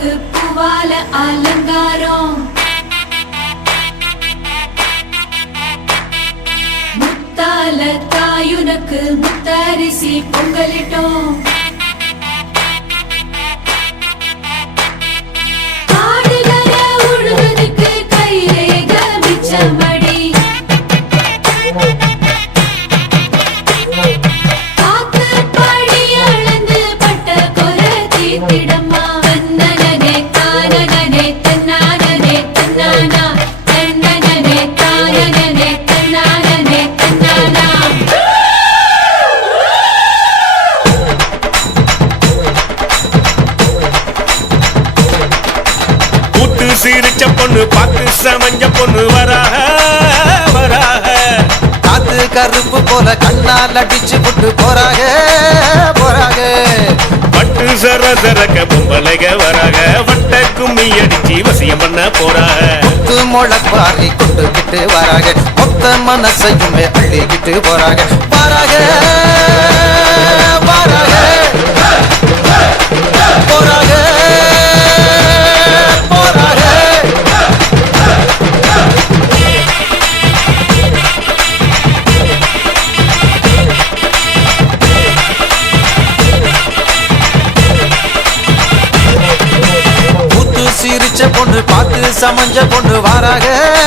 அம்மாக்கு பூவால அலங்காரம் முத்தால தாயுனக்கு முத்தரிசி பொங்கலிட்டோம் காடுகர உழுவதுக்கு கைரேக மிச்சமடி காத்து படி அளந்து பட்ட கொர தீத்திடம்மா தன்னனே தானனே தன்னானே தன்னானா தன்னனே தானனே தன்னானே தன்னானா கூத்து சிரிச்ச பொண்ணு பார்த்து சமஞ்ச பொண்ணு வராக வராக காத்து கருப்பு போல கண்ணால் அடிச்சு புட்டு போறாக போறாக பட்டு சர சரக்க பொம்பளைக வராக வட்ட கும்மி அடிச்சு வசியம் பண்ண போறாக முத்து முளப்பாரி கொண்டுகிட்டு வராக மொத்த மனசையுமே அள்ளிக்கிட்டு போறாக வராக வராக போறாக போறாக சிரிச்ச பொண்ணு பார்த்து சமஞ்ச பொண்ணு வாராக